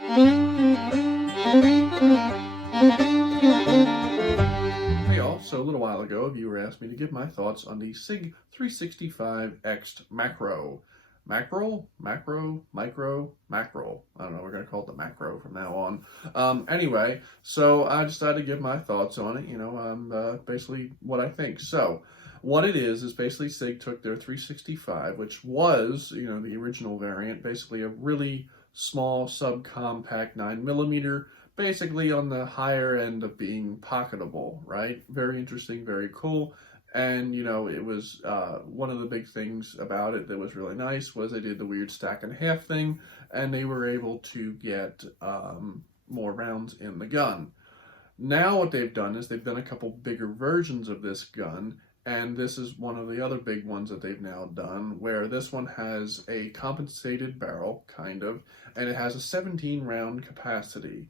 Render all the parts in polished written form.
Hey y'all, so a little while ago a viewer asked me to give my thoughts on the Sig 365 X-MACRO. Micro? Macro. I don't know, we're going to call it the macro from now on. Anyway, so I decided to give my thoughts on it, basically what I think. So, what it is basically Sig took their 365, which was, the original variant, basically a really small subcompact 9mm, basically on the higher end of being pocketable, right? Very interesting, very cool. And, it was one of the big things about it that was really nice was they did the weird stack and a half thing, and they were able to get more rounds in the gun. Now what they've done is they've done a couple bigger versions of this gun, and this is one of the other big ones that they've now done, where this one has a compensated barrel, kind of, and it has a 17 round capacity.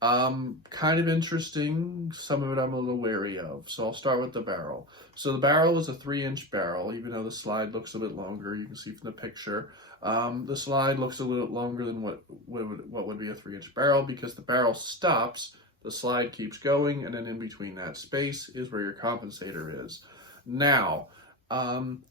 Kind of interesting. Some of it I'm a little wary of. So I'll start with the barrel. So the barrel is a 3-inch barrel, even though the slide looks a bit longer. You can see from the picture. The slide looks a little longer than what would be a 3-inch barrel because the barrel stops, the slide keeps going, and then in between that space is where your compensator is. Now,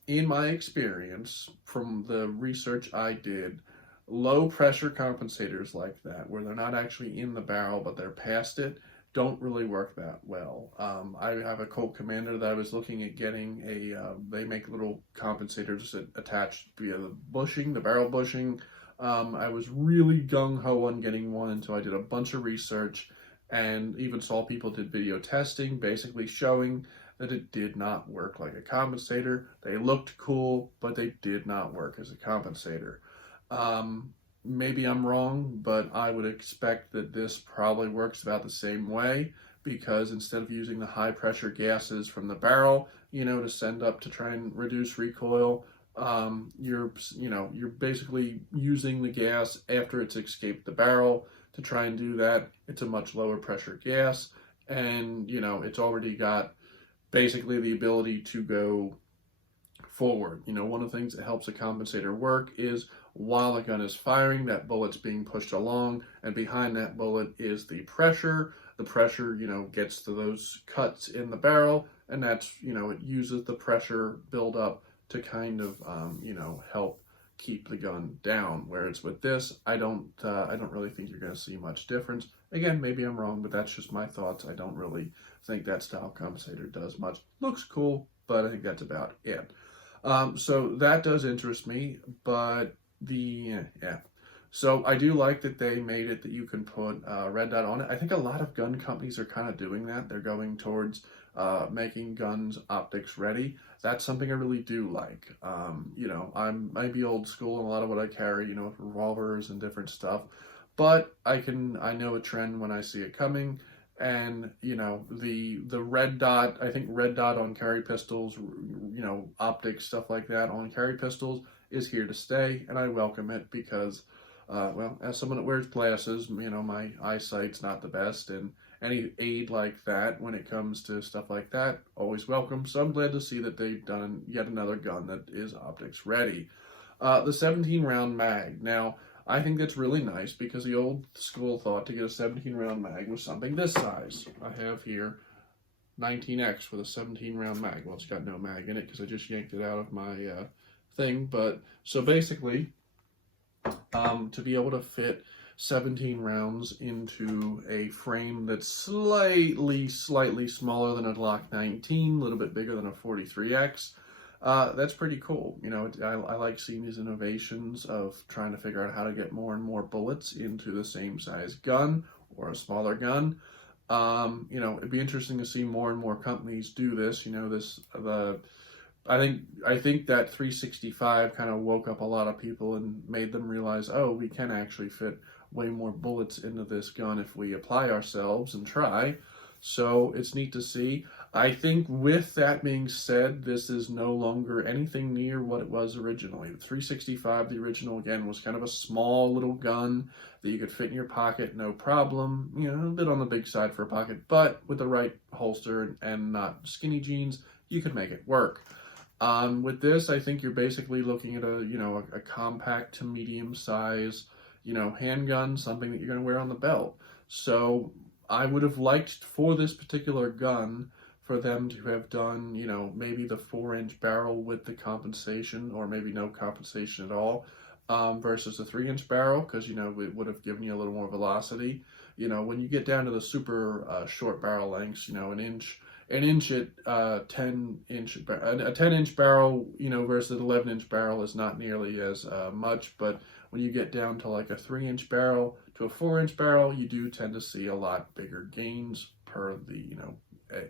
in my experience, from the research I did, low pressure compensators like that, where they're not actually in the barrel but they're past it, don't really work that well. I have a Colt Commander that I was looking at getting they make little compensators that attach via the bushing, the barrel bushing. I was really gung-ho on getting one until I did a bunch of research and even saw people did video testing, basically showing that it did not work like a compensator. They looked cool, but they did not work as a compensator. Maybe I'm wrong, but I would expect that this probably works about the same way because instead of using the high pressure gases from the barrel, to send up to try and reduce recoil, you're basically using the gas after it's escaped the barrel to try and do that. It's a much lower pressure gas and, it's already got basically the ability to go forward. One of the things that helps a compensator work is while the gun is firing, that bullet's being pushed along, and behind that bullet is the pressure. The pressure, gets to those cuts in the barrel, and that's, it uses the pressure buildup to kind of, help keep the gun down. Whereas with this, I don't really think you're going to see much difference. Again, maybe I'm wrong, but that's just my thoughts. I don't really think that style compensator does much. Looks cool, but I think that's about it. So that does interest me, but so I do like that they made it that you can put red dot on it. I think a lot of gun companies are kind of doing that. They're going towards making guns optics ready. That's something I really do like. I might be old school in a lot of what I carry, with revolvers and different stuff, but I know a trend when I see it coming. And, the red dot, I think red dot on carry pistols, optics, stuff like that on carry pistols is here to stay. And I welcome it because, as someone that wears glasses, my eyesight's not the best. And any aid like that when it comes to stuff like that, always welcome. So I'm glad to see that they've done yet another gun that is optics ready. The 17 round mag. Now, I think that's really nice because the old school thought to get a 17 round mag was something this size. I have here 19X with a 17 round mag. Well, it's got no mag in it because I just yanked it out of my thing. But so basically, to be able to fit 17 rounds into a frame that's slightly smaller than a Glock 19, a little bit bigger than a 43X, that's pretty cool. I like seeing these innovations of trying to figure out how to get more and more bullets into the same size gun or a smaller gun. It'd be interesting to see more and more companies do this. I think that 365 kind of woke up a lot of people and made them realize, oh, we can actually fit way more bullets into this gun if we apply ourselves and try. So it's neat to see. I think with that being said, this is no longer anything near what it was originally. The 365, the original, again, was kind of a small little gun that you could fit in your pocket, no problem. A bit on the big side for a pocket, but with the right holster and not skinny jeans, you could make it work. With this, I think you're basically looking at a compact to medium size, you know, handgun, something that you're going to wear on the belt. So I would have liked for this particular gun for them to have done, you know, maybe the 4-inch barrel with the compensation, or maybe no compensation at all, versus the 3-inch barrel, because, you know, it would have given you a little more velocity. You know, when you get down to the super short barrel lengths, you know, an inch at 10-inch, a 10-inch barrel, you know, versus an 11-inch barrel is not nearly as much. But when you get down to like a 3-inch barrel to a 4-inch barrel, you do tend to see a lot bigger gains per the, you know,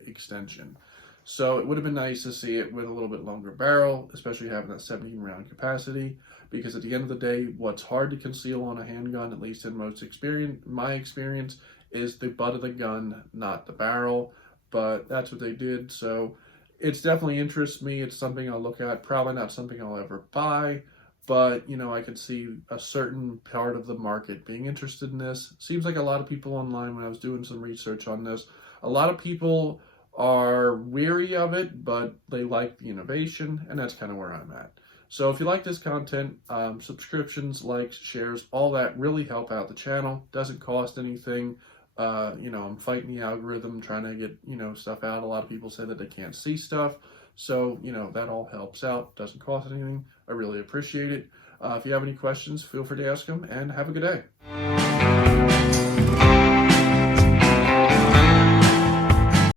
extension. So it would have been nice to see it with a little bit longer barrel, especially having that 17-round capacity, because at the end of the day, what's hard to conceal on a handgun, at least in my experience, is the butt of the gun, not the barrel. But that's what they did, so it's definitely interests me. It's something I'll look at. Probably not something I'll ever buy, but, you know, I could see a certain part of the market being interested in this. Seems like a lot of people online, when I was doing some research on this, a lot of people are weary of it, but they like the innovation, and that's kind of where I'm at. So if you like this content, subscriptions, likes, shares, all that really help out the channel. Doesn't cost anything. You know, I'm fighting the algorithm, trying to get, you know, stuff out. A lot of people say that they can't see stuff. So, you know, that all helps out. Doesn't cost anything. I really appreciate it. If you have any questions, feel free to ask them, and have a good day.